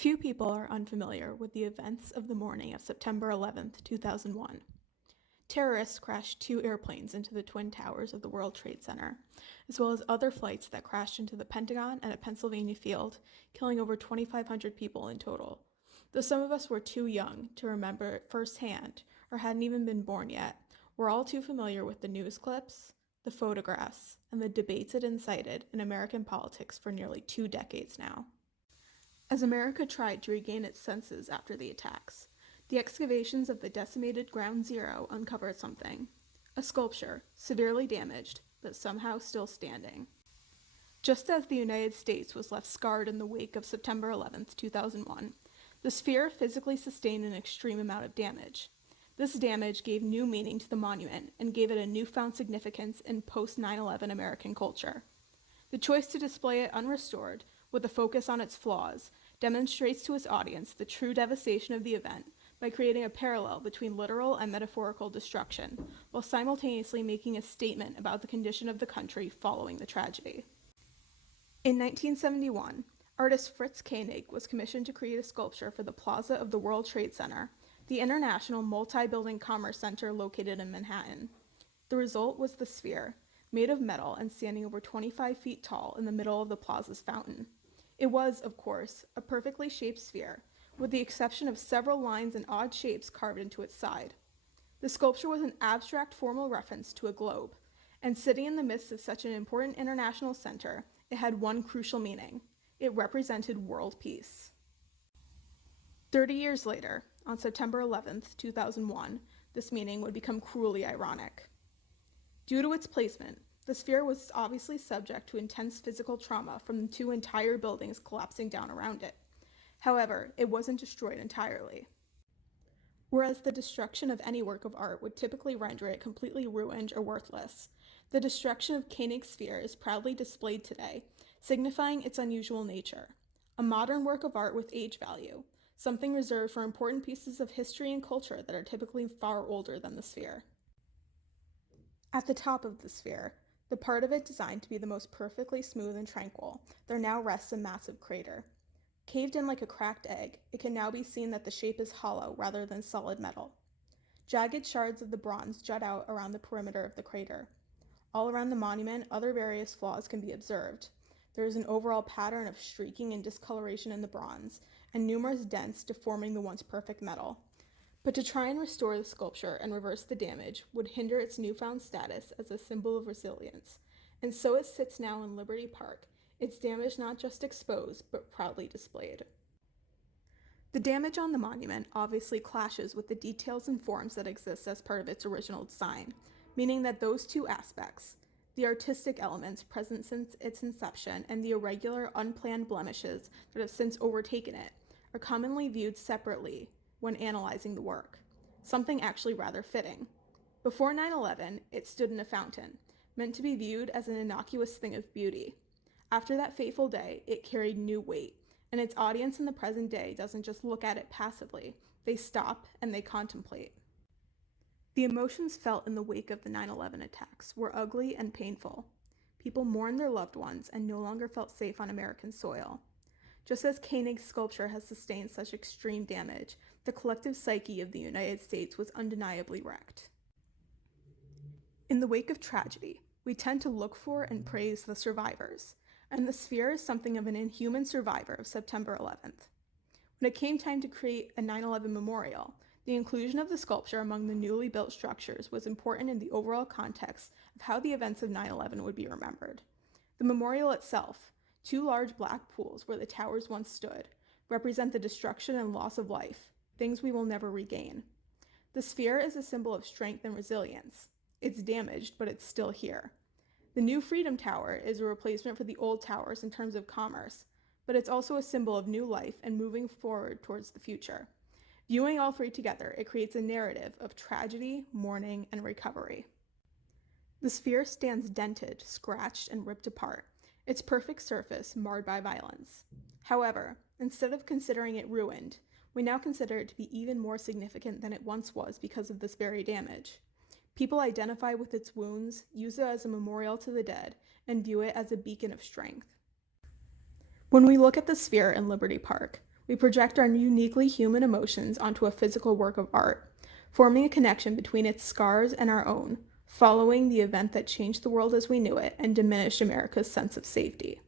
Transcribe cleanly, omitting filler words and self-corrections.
Few people are unfamiliar with the events of the morning of September 11th, 2001. Terrorists crashed two airplanes into the Twin Towers of the World Trade Center, as well as other flights that crashed into the Pentagon and a Pennsylvania field, killing over 2,500 people in total. Though some of us were too young to remember it firsthand or hadn't even been born yet, we're all too familiar with the news clips, the photographs, and the debates it incited in American politics for nearly 2 decades now. As America tried to regain its senses after the attacks, the excavations of the decimated Ground Zero uncovered something: a sculpture, severely damaged, but somehow still standing. Just as the United States was left scarred in the wake of September 11th, 2001, the sphere physically sustained an extreme amount of damage. This damage gave new meaning to the monument and gave it a newfound significance in post-9/11 American culture. The choice to display it unrestored, with a focus on its flaws, demonstrates to its audience the true devastation of the event by creating a parallel between literal and metaphorical destruction, while simultaneously making a statement about the condition of the country following the tragedy. In 1971, artist Fritz Koenig was commissioned to create a sculpture for the plaza of the World Trade Center, the international multi-building commerce center located in Manhattan. The result was the sphere, made of metal and standing over 25 feet tall in the middle of the plaza's fountain. It was, of course, a perfectly shaped sphere, with the exception of several lines and odd shapes carved into its side. The sculpture was an abstract formal reference to a globe, and sitting in the midst of such an important international center, it had one crucial meaning: it represented world peace. 30 years later, on September 11th, 2001, this meaning would become cruelly ironic. Due to its placement, the sphere was obviously subject to intense physical trauma from the two entire buildings collapsing down around it. However, it wasn't destroyed entirely. Whereas the destruction of any work of art would typically render it completely ruined or worthless, the destruction of Koenig's sphere is proudly displayed today, signifying its unusual nature: a modern work of art with age value, something reserved for important pieces of history and culture that are typically far older than the sphere. At the top of the sphere, the part of it designed to be the most perfectly smooth and tranquil, there now rests a massive crater. Caved in like a cracked egg, it can now be seen that the shape is hollow rather than solid metal. Jagged shards of the bronze jut out around the perimeter of the crater. All around the monument, other various flaws can be observed. There is an overall pattern of streaking and discoloration in the bronze, and numerous dents deforming the once perfect metal. But to try and restore the sculpture and reverse the damage would hinder its newfound status as a symbol of resilience, and so it sits now in Liberty Park, its damage not just exposed, but proudly displayed. The damage on the monument obviously clashes with the details and forms that exist as part of its original design, meaning that those two aspects, the artistic elements present since its inception and the irregular, unplanned blemishes that have since overtaken it, are commonly viewed separately when analyzing the work, something actually rather fitting. Before 9/11, it stood in a fountain, meant to be viewed as an innocuous thing of beauty. After that fateful day, it carried new weight, and its audience in the present day doesn't just look at it passively, they stop and they contemplate. The emotions felt in the wake of the 9/11 attacks were ugly and painful. People mourned their loved ones and no longer felt safe on American soil. Just as Koenig's sculpture has sustained such extreme damage, the collective psyche of the United States was undeniably wrecked. In the wake of tragedy, we tend to look for and praise the survivors, and the sphere is something of an inhuman survivor of September 11th. When it came time to create a 9/11 memorial, the inclusion of the sculpture among the newly built structures was important in the overall context of how the events of 9/11 would be remembered. The memorial itself, two large black pools where the towers once stood, represent the destruction and loss of life, things we will never regain. The sphere is a symbol of strength and resilience. It's damaged, but it's still here. The new Freedom Tower is a replacement for the old towers in terms of commerce, but it's also a symbol of new life and moving forward towards the future. Viewing all three together, it creates a narrative of tragedy, mourning, and recovery. The sphere stands dented, scratched, and ripped apart, its perfect surface marred by violence. However, instead of considering it ruined, we now consider it to be even more significant than it once was because of this very damage. People identify with its wounds, use it as a memorial to the dead, and view it as a beacon of strength. When we look at the sphere in Liberty Park, We project our uniquely human emotions onto a physical work of art, forming a connection between its scars and our own, following the event that changed the world as we knew it and diminished America's sense of safety.